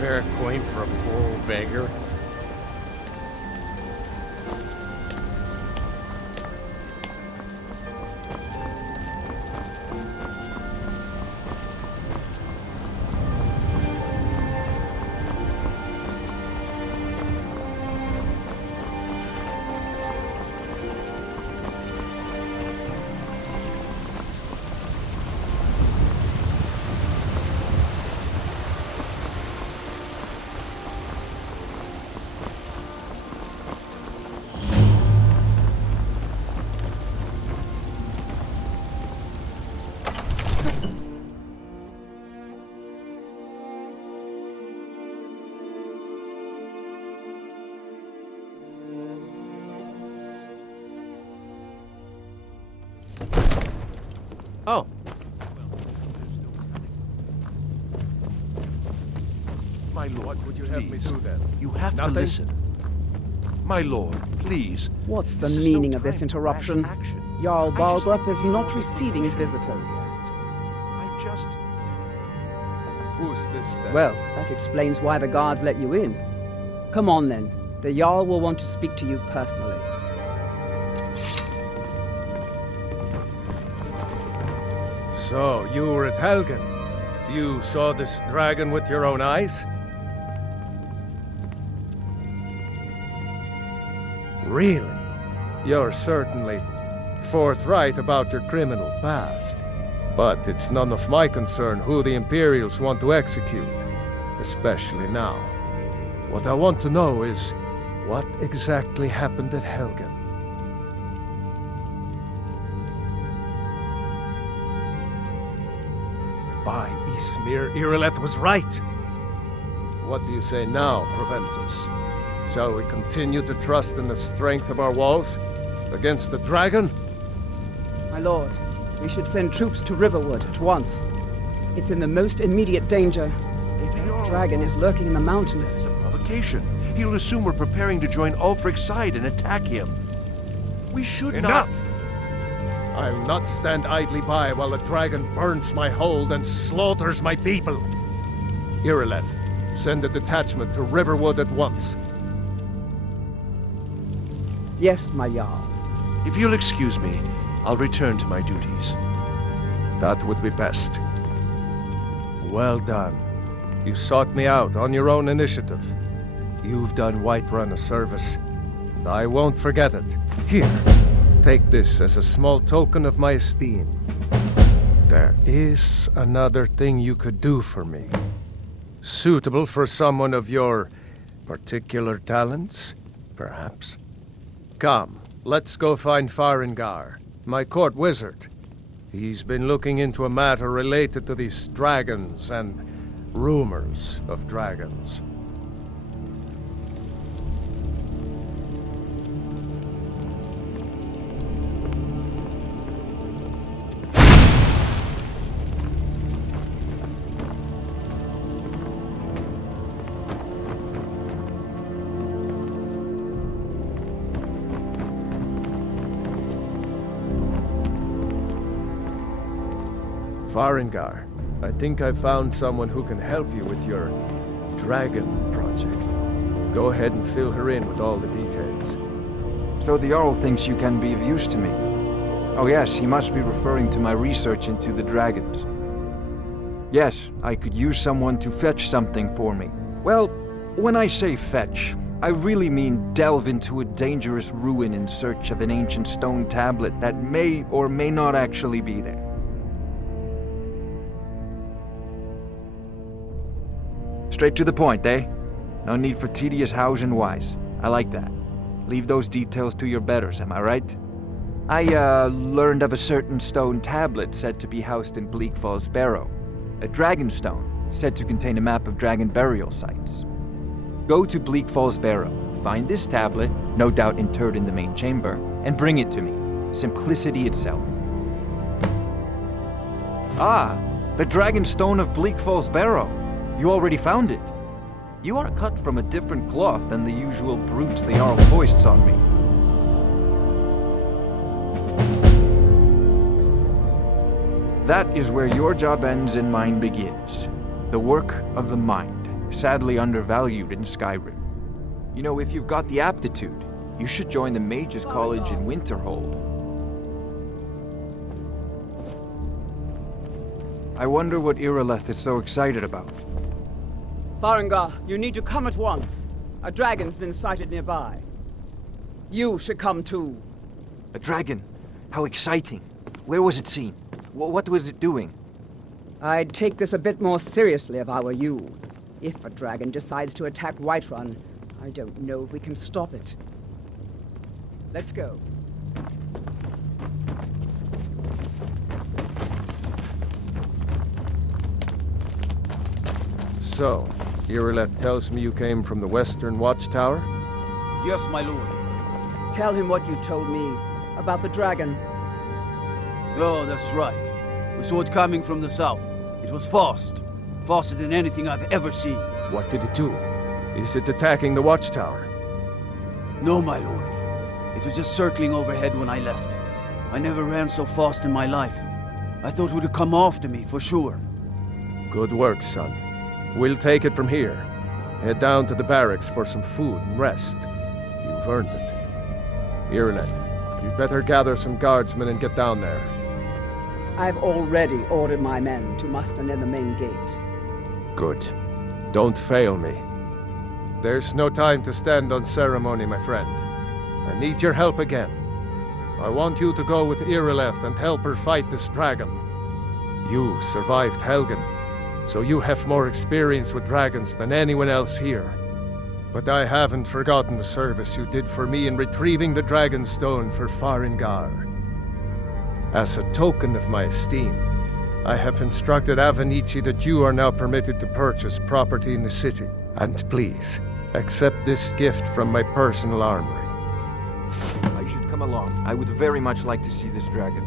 fair coin for a poor old beggar? Oh. My lord, would you have me do that? You have Nothing? to listen. My lord, please. What's the This is meaning no of this time for interruption? rash action. Jarl I just Balgrup think is we not need receiving information. visitors. I just... Who's this then? Well, that explains why the guards let you in. Come on then. The Jarl will want to speak to you personally. So, you were at Helgen. You saw this dragon with your own eyes? Really? You're certainly forthright about your criminal past. But it's none of my concern who the Imperials want to execute, especially now. What I want to know is, what exactly happened at Helgen? By Ysmir, Irileth was right! What do you say now, Proventus? Shall we continue to trust in the strength of our walls? Against the dragon? My lord, we should send troops to Riverwood at once. It's in the most immediate danger. The dragon is lurking in the mountains. It's a provocation. He'll assume we're preparing to join Ulfric's side and attack him. We should Enough! I'll not stand idly by while the dragon burns my hold and slaughters my people. Irileth, send a detachment to Riverwood at once. Yes, my Jarl. If you'll excuse me, I'll return to my duties. That would be best. Well done. You sought me out on your own initiative. You've done Whiterun a service, and I won't forget it. Here, take this as a small token of my esteem. There is another thing you could do for me. Suitable for someone of your particular talents, perhaps? Come, let's go find Farengar, my court wizard. He's been looking into a matter related to these dragons and rumors of dragons. Farengar, I think I found someone who can help you with your dragon project. Go ahead and fill her in with all the details. So the Jarl thinks you can be of use to me. Oh yes, he must be referring to my research into the dragons. Yes, I could use someone to fetch something for me. Well, when I say fetch, I really mean delve into a dangerous ruin in search of an ancient stone tablet that may or may not actually be there. Straight to the point, eh? No need for tedious hows and whys. I like that. Leave those details to your betters, am I right? I, learned of a certain stone tablet said to be housed in Bleak Falls Barrow. A dragon stone, said to contain a map of dragon burial sites. Go to Bleak Falls Barrow, find this tablet, no doubt interred in the main chamber, and bring it to me. Simplicity itself. Ah, the dragon stone of Bleak Falls Barrow. You already found it. You are cut from a different cloth than the usual brutes the Jarl foists on me. That is where your job ends and mine begins. The work of the mind. Sadly undervalued in Skyrim. You know, if you've got the aptitude, you should join the Mages College in Winterhold. I wonder what Irileth is so excited about. Farengar, you need to come at once. A dragon's been sighted nearby. You should come too. A dragon? How exciting. Where was it seen? What was it doing? I'd take this a bit more seriously if I were you. If a dragon decides to attack Whiterun, I don't know if we can stop it. Let's go. So, Irileth tells me you came from the Western Watchtower? Yes, my lord. Tell him what you told me about the dragon. Oh, that's right. We saw it coming from the south. It was fast. Faster than anything I've ever seen. What did it do? Is it attacking the Watchtower? No, my lord. It was just circling overhead when I left. I never ran so fast in my life. I thought it would come after me, for sure. Good work, son. We'll take it from here. Head down to the barracks for some food and rest. You've earned it. Irileth, you'd better gather some guardsmen and get down there. I've already ordered my men to muster near the main gate. Good. Don't fail me. There's no time to stand on ceremony, my friend. I need your help again. I want you to go with Irileth and help her fight this dragon. You survived Helgen, so you have more experience with dragons than anyone else here. But I haven't forgotten the service you did for me in retrieving the Dragon Stone for Farengar. As a token of my esteem, I have instructed Avenici that you are now permitted to purchase property in the city. And please, accept this gift from my personal armory. I should come along. I would very much like to see this dragon.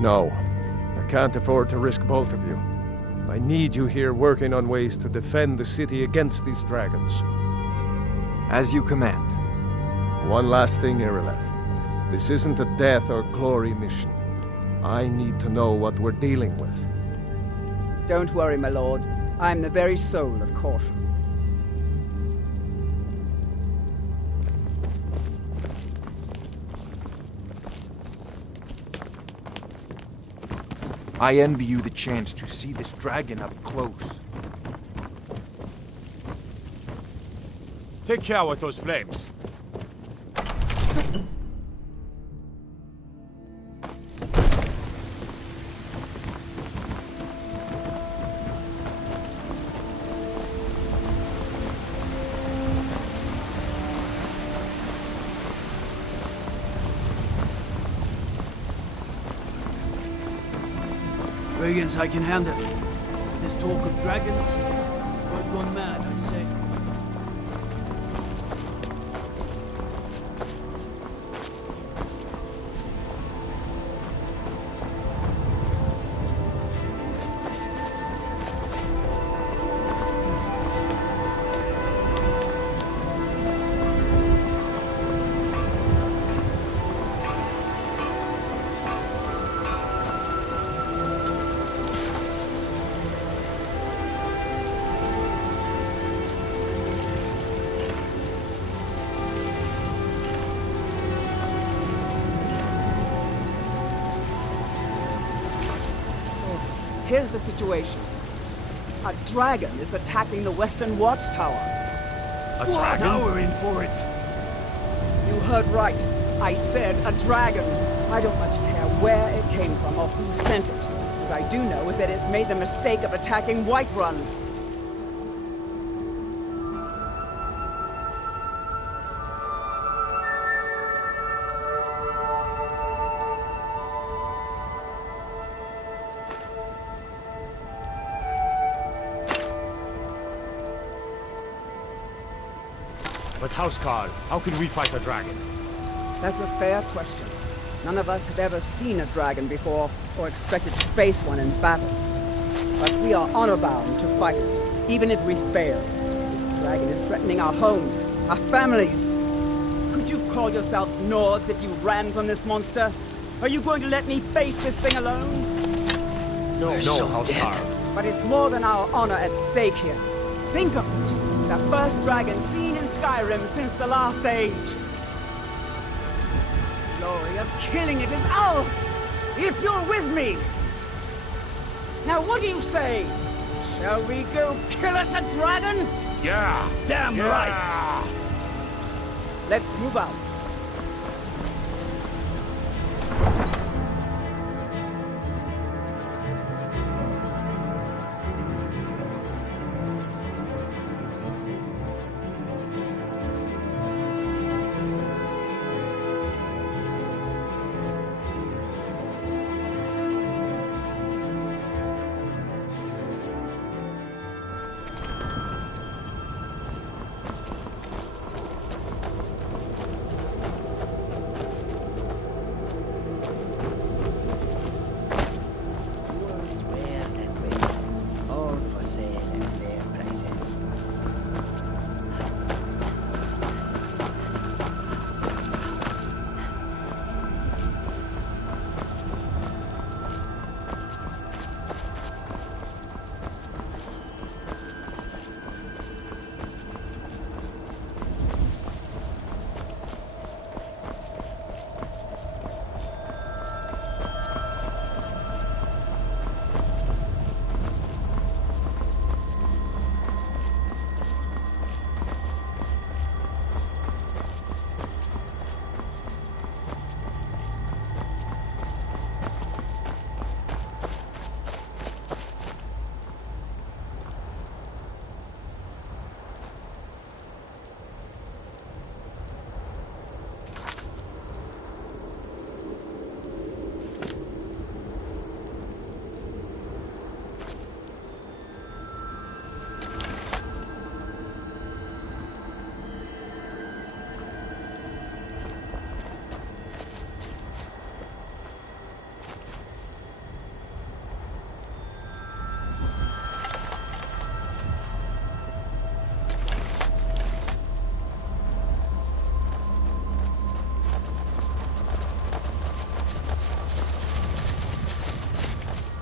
No, I can't afford to risk both of you. I need you here working on ways to defend the city against these dragons. As you command. One last thing, Irileth. This isn't a death or glory mission. I need to know what we're dealing with. Don't worry, my lord. I'm the very soul of caution. I envy you the chance to see this dragon up close. Take care with those flames. Dragons I can handle. This talk of dragons, quite gone mad, I say. Here's the situation. A dragon is attacking the Western Watchtower. A dragon? Now we're in for it. You heard right. I said a dragon. I don't much care where it came from or who sent it. What I do know is that it's made the mistake of attacking Whiterun. But Housecarl, how can we fight a dragon? That's a fair question. None of us have ever seen a dragon before, or expected to face one in battle. But we are honor-bound to fight it, even if we fail. This dragon is threatening our homes, our families. Could you call yourselves Nords if you ran from this monster? Are you going to let me face this thing alone? No, Housecarl. But it's more than our honor at stake here. Think of it! The first dragon seen in Skyrim since the last age! The glory of killing it is ours! If you're with me! Now what do you say? Shall we go kill us a dragon? Yeah! Damn right! Let's move out.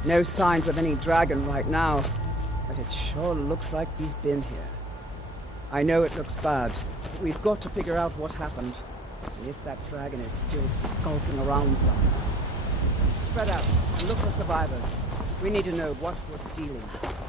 No signs of any dragon right now, but it sure looks like he's been here. I know it looks bad, but we've got to figure out what happened, and if that dragon is still skulking around somewhere. Spread out and look for survivors. We need to know what we're dealing with.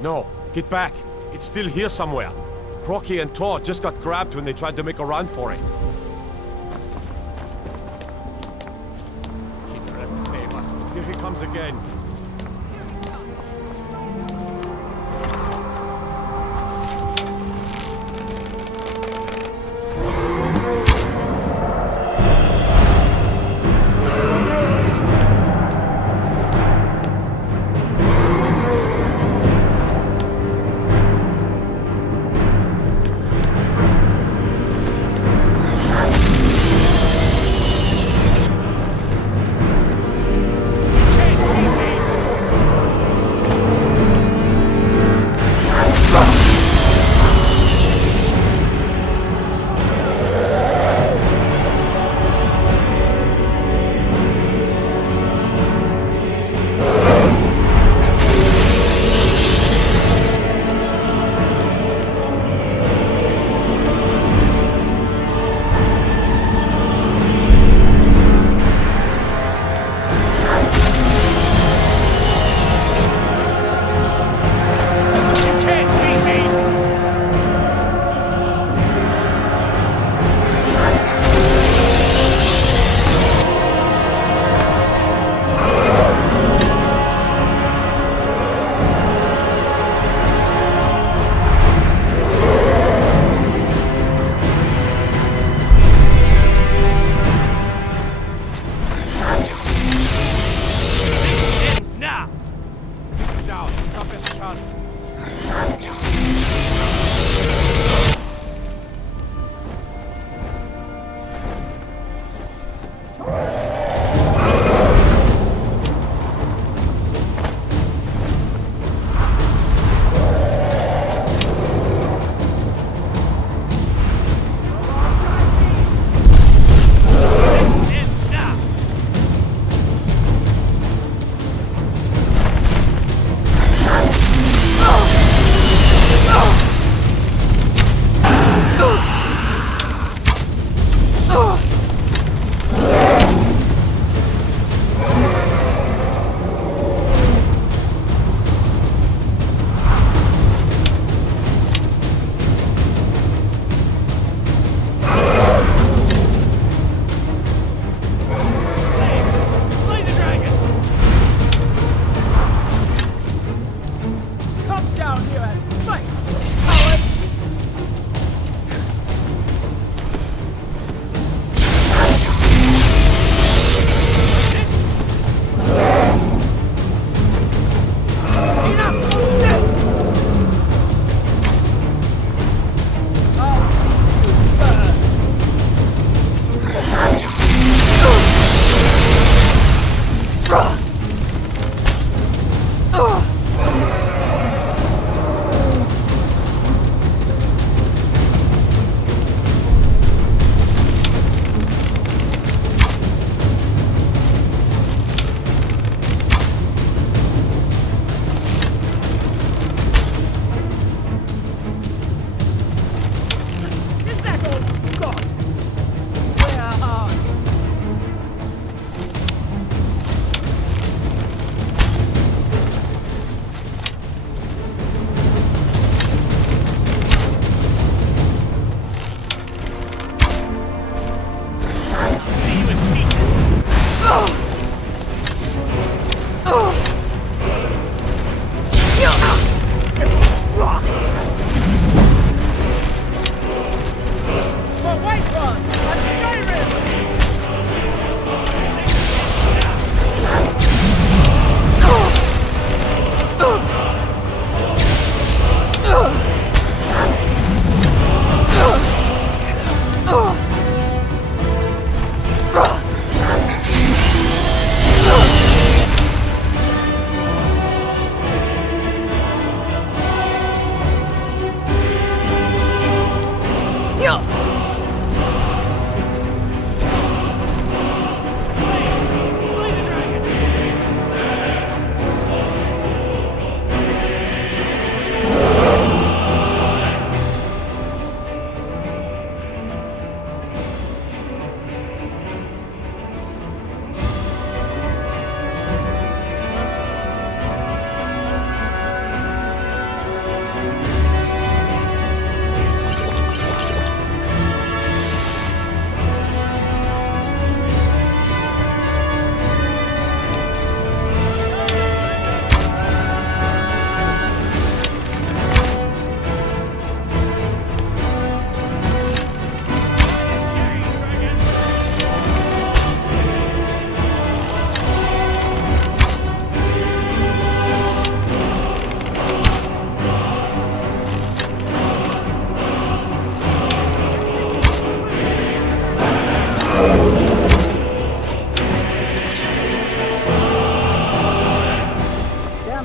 No, get back. It's still here somewhere. Crocky and Todd just got grabbed when they tried to make a run for it. Kidred, save us. Here he comes again.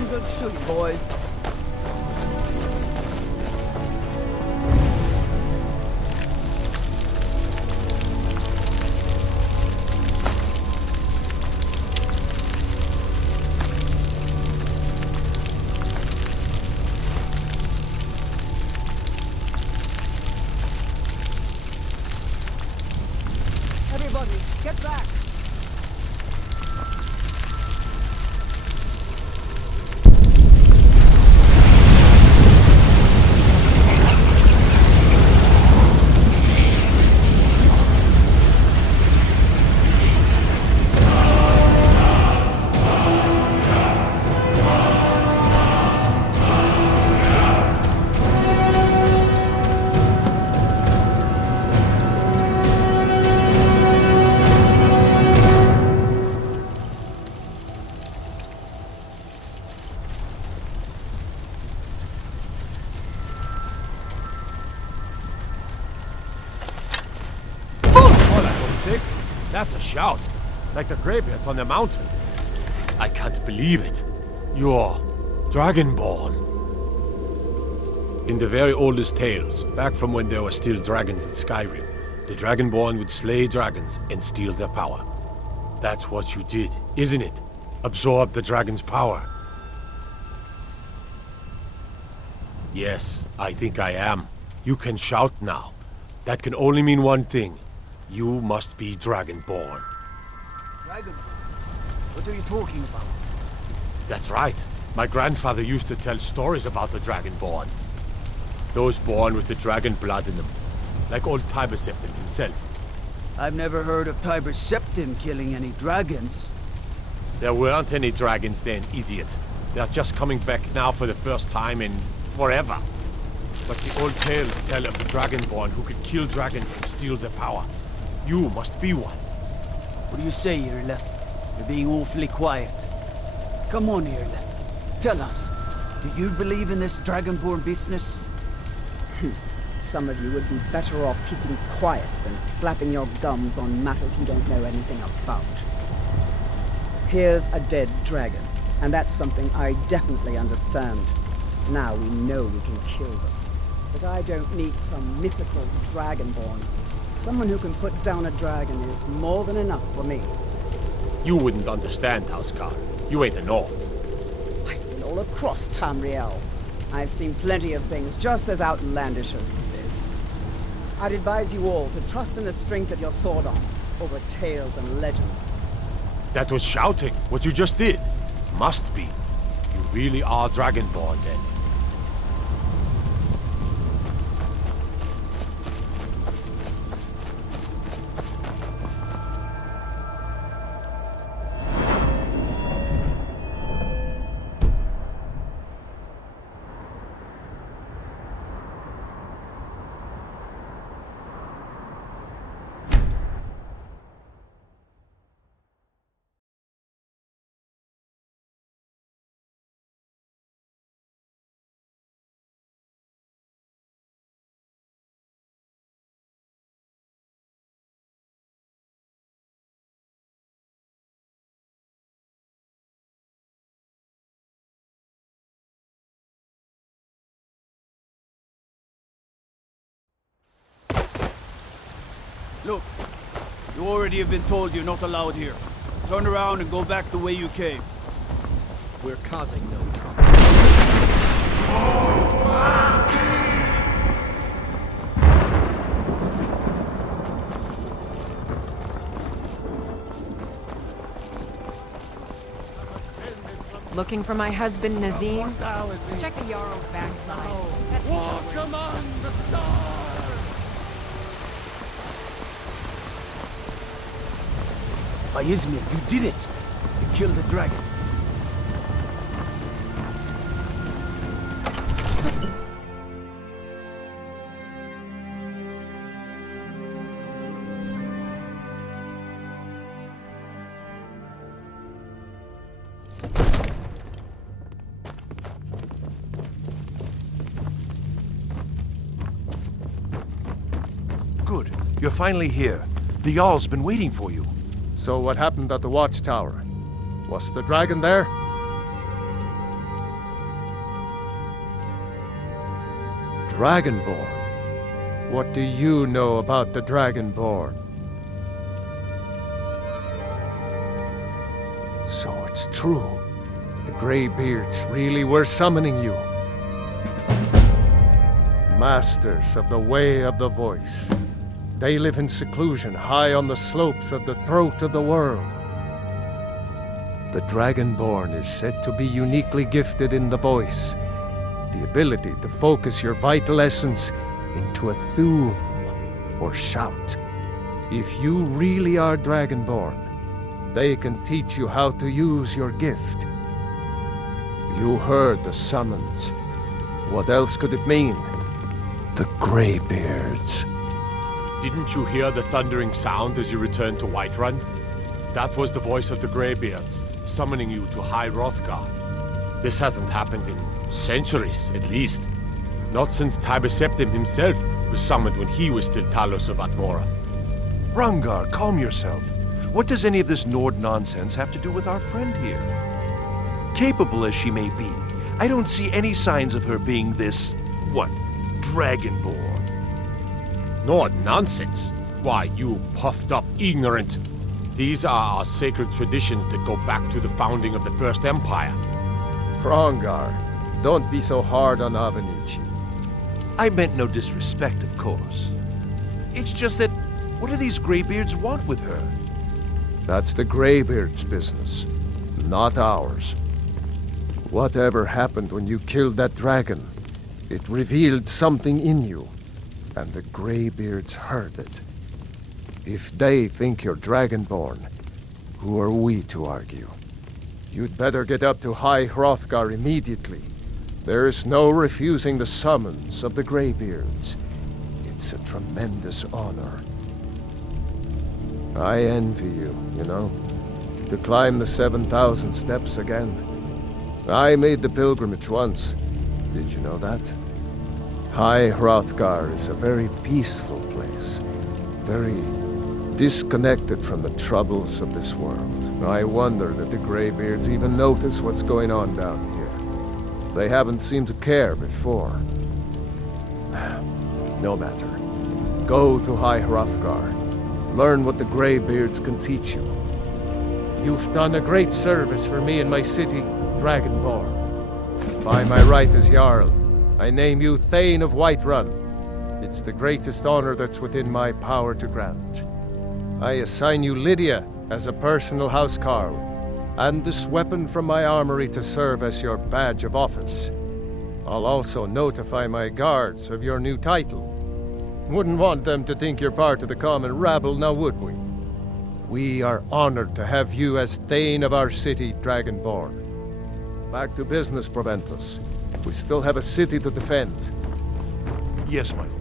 good shooting, boys. Everybody, get back! Sick? That's a shout. Like the greybeards on the mountain. I can't believe it. You're Dragonborn. In the very oldest tales, back from when there were still dragons in Skyrim, the Dragonborn would slay dragons and steal their power. That's what you did, isn't it? Absorb the dragon's power. Yes, I think I am. You can shout now. That can only mean one thing. You must be Dragonborn. Dragonborn? What are you talking about? That's right. My grandfather used to tell stories about the Dragonborn. Those born with the dragon blood in them. Like old Tiber Septim himself. I've never heard of Tiber Septim killing any dragons. There weren't any dragons then, idiot. They're just coming back now for the first time in forever. But the old tales tell of the Dragonborn who could kill dragons and steal their power. You must be one. What do you say, Irlef? You're being awfully quiet. Come on, Irlef. Tell us, do you believe in this Dragonborn business? Some of you would be better off keeping quiet than flapping your gums on matters you don't know anything about. Here's a dead dragon, and that's something I definitely understand. Now we know we can kill them. But I don't need some mythical Dragonborn. Someone who can put down a dragon is more than enough for me. You wouldn't understand, Housecar. You ain't a North. I've been all across Tamriel. I've seen plenty of things just as outlandish as this. I'd advise you all to trust in the strength of your sword arm over tales and legends. That was shouting, what you just did. Must be. You really are Dragonborn, then. Look, you already have been told you're not allowed here. Turn around and go back the way you came. We're causing no trouble. Looking for my husband, Nazim? Check the Jarl's backside. Walk among the stars! Izmir, you did it! You killed the dragon. Good. You're finally here. The Jarl's been waiting for you. So what happened at the watchtower? Was the dragon there? Dragonborn? What do you know about the Dragonborn? So it's true. The Greybeards really were summoning you. Masters of the Way of the Voice. They live in seclusion high on the slopes of the throat of the world. The Dragonborn is said to be uniquely gifted in the voice, the ability to focus your vital essence into a thum, or shout. If you really are Dragonborn, they can teach you how to use your gift. You heard the summons. What else could it mean? The Greybeards. Didn't you hear the thundering sound as you returned to Whiterun? That was the voice of the Greybeards, summoning you to High Hrothgar. This hasn't happened in centuries, at least. Not since Tiber Septim himself was summoned when he was still Talos of Atmora. Hrongar, calm yourself. What does any of this Nord nonsense have to do with our friend here? Capable as she may be, I don't see any signs of her being this, Dragonborn. Nord nonsense? Why, you puffed up ignorant. These are our sacred traditions that go back to the founding of the First Empire. Hrongar, don't be so hard on Avenici. I meant no disrespect, of course. It's just that, what do these Greybeards want with her? That's the Greybeards' business, not ours. Whatever happened when you killed that dragon, it revealed something in you, and the Greybeards heard it. If they think you're Dragonborn, who are we to argue? You'd better get up to High Hrothgar immediately. There's no refusing the summons of the Greybeards. It's a tremendous honor. I envy you, you know, to climb the 7,000 steps again. I made the pilgrimage once. Did you know that? High Hrothgar is a very peaceful place. Very disconnected from the troubles of this world. I wonder that the Greybeards even notice what's going on down here. They haven't seemed to care before. No matter. Go to High Hrothgar. Learn what the Greybeards can teach you. You've done a great service for me and my city, Dragonborn. By my right as Jarl, I name you Thane of Whiterun. It's the greatest honor that's within my power to grant. I assign you Lydia as a personal housecarl, and this weapon from my armory to serve as your badge of office. I'll also notify my guards of your new title. Wouldn't want them to think you're part of the common rabble, now would we? We are honored to have you as Thane of our city, Dragonborn. Back to business, Proventus. We still have a city to defend. Yes, my lord.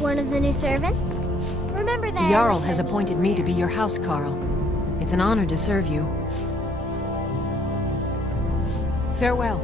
One of the new servants? Remember that... The Jarl has appointed me to be your housecarl. It's an honor to serve you. Farewell.